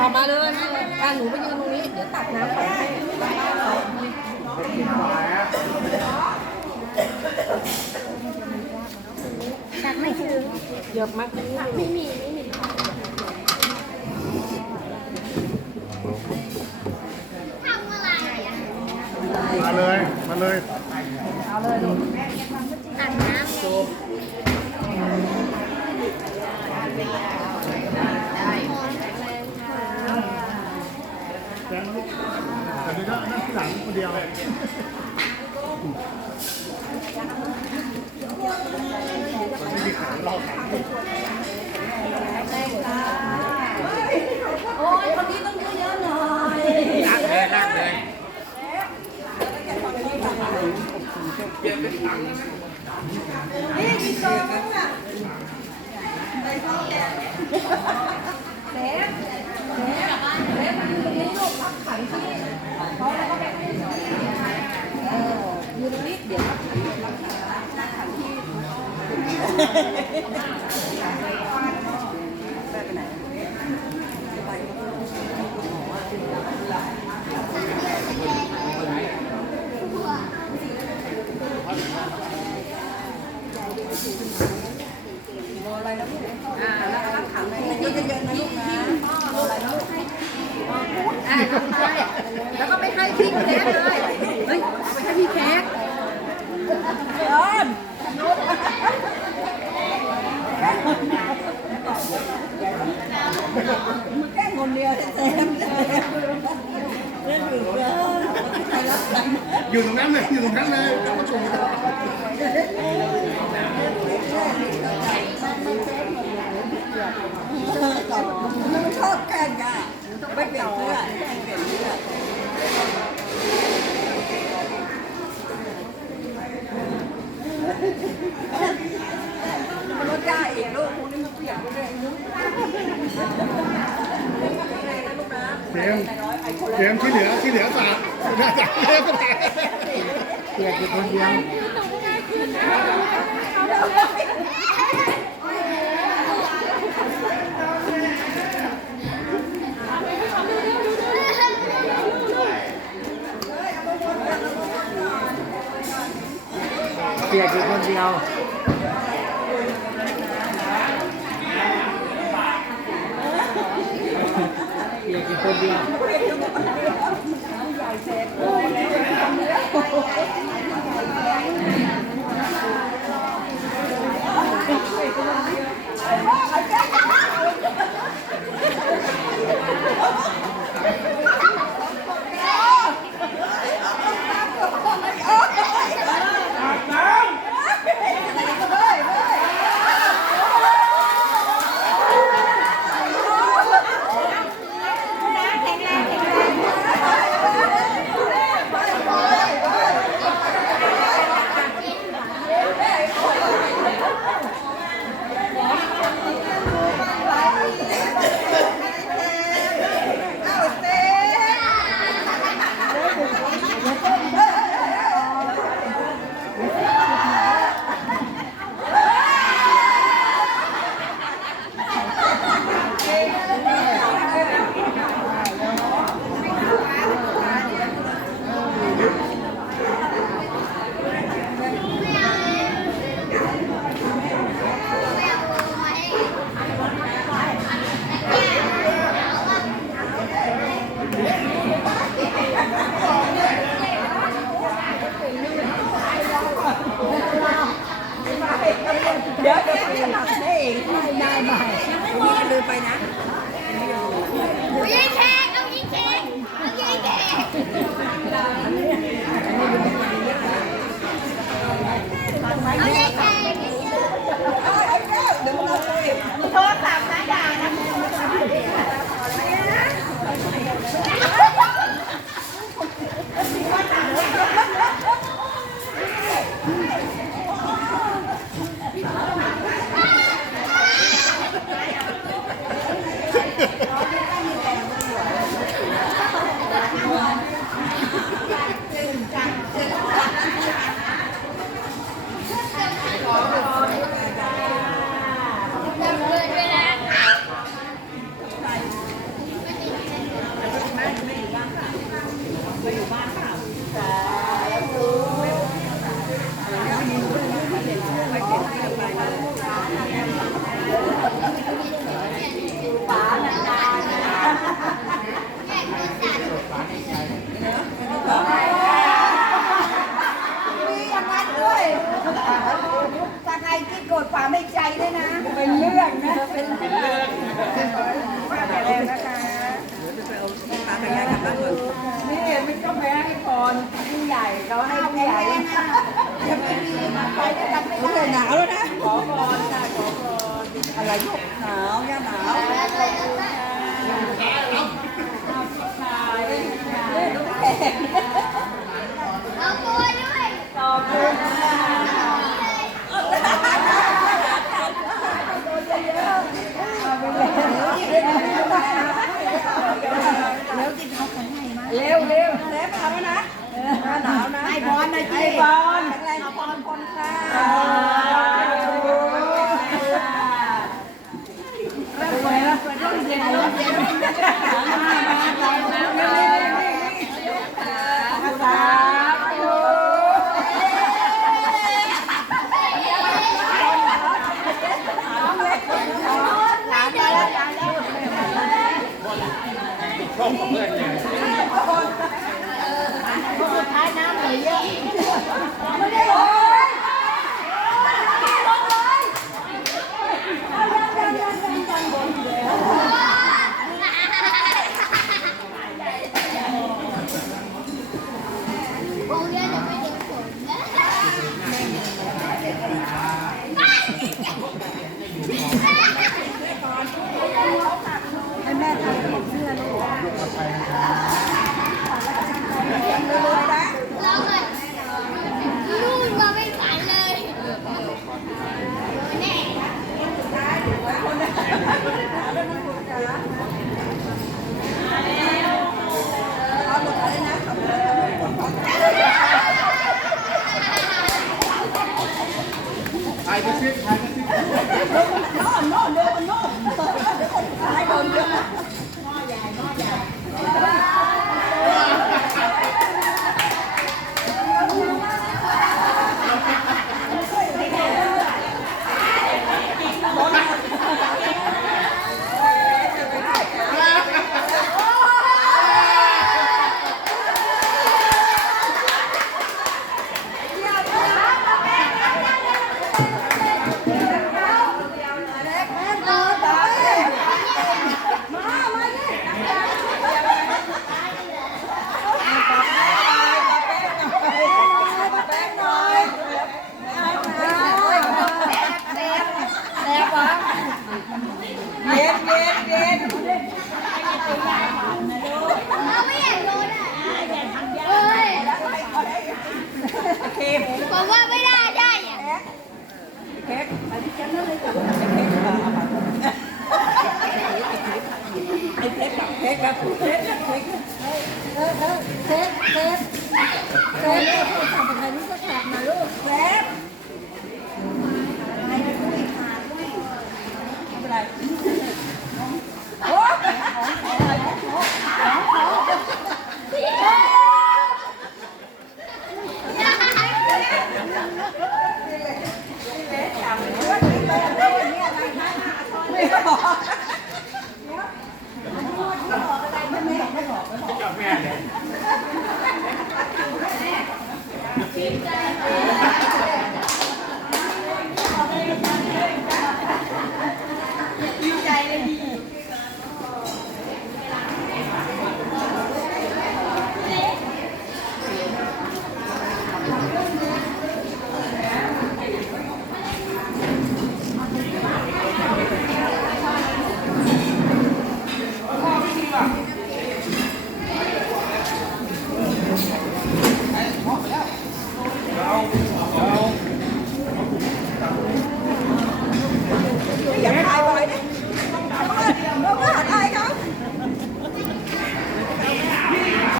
ออกมาเลยมาเลยอะหนูไปยืนตรงนี้ เดี๋ยวตักน้ำก่อนให้ตักไม่ถึงเยอะมากไม่มีไม่มีมาเลย มาเลยอาบน้ำ แต่นี่ก็นั่งที่หลังคนเดียว โอ้ยคนนี้ต้องเยอะๆหน่อย ลากเลยลากเลย นี่ ใช่แล้วก็ไปให้พี่เค้กเลยเฮ้ยไปให้พี่เค้กเอิญแค่คนเดียวเซมเล่นอยู่เยอะใครรักกันอยู่ตรงนั้นเลยอยู่ตรงนั้นเลยท่านผู้ชมมันชอบแกล้งกัน ไม่เปลี่ยนเสื้อไม่เปลี่ยนเสื้อมันรถได้เองลูกพวกนี้มันเปลี่ยนไปเรื่อยลูกเจมส์เจมที่เหลือที่เหลือสามน่าจะเลิกกันแต่เพียรอยู่คนเดียว เปียกอยู่คนเดียว เปียกอยู่คนเดียว con cũng dài có hay cũng dài em không thể não luôn á có con là có con là giúp não nha não Hãy subscribe cho kênh Ghiền Mì Gõ Để không bỏ lỡ những video hấp dẫn Leo, leo, leo, leo, leo, leo, leo, leo, leo, leo, วนะหนาวนะไอบอลนะจีไอบอล เราไม่อยากโดนอะเฮ้ยเค็มผมว่าไม่ได้ได้อะเค้กอันนี้ฉันนั่นเลยจับเค้กเอามาไอ้เค้กกับเค้กกับเค้กกับเค้กเออเออเค้กเค้กเค้กเนี่ยพูดเป็นไงนี่ก็แขกนะลูกเค้กไม่เป็นไร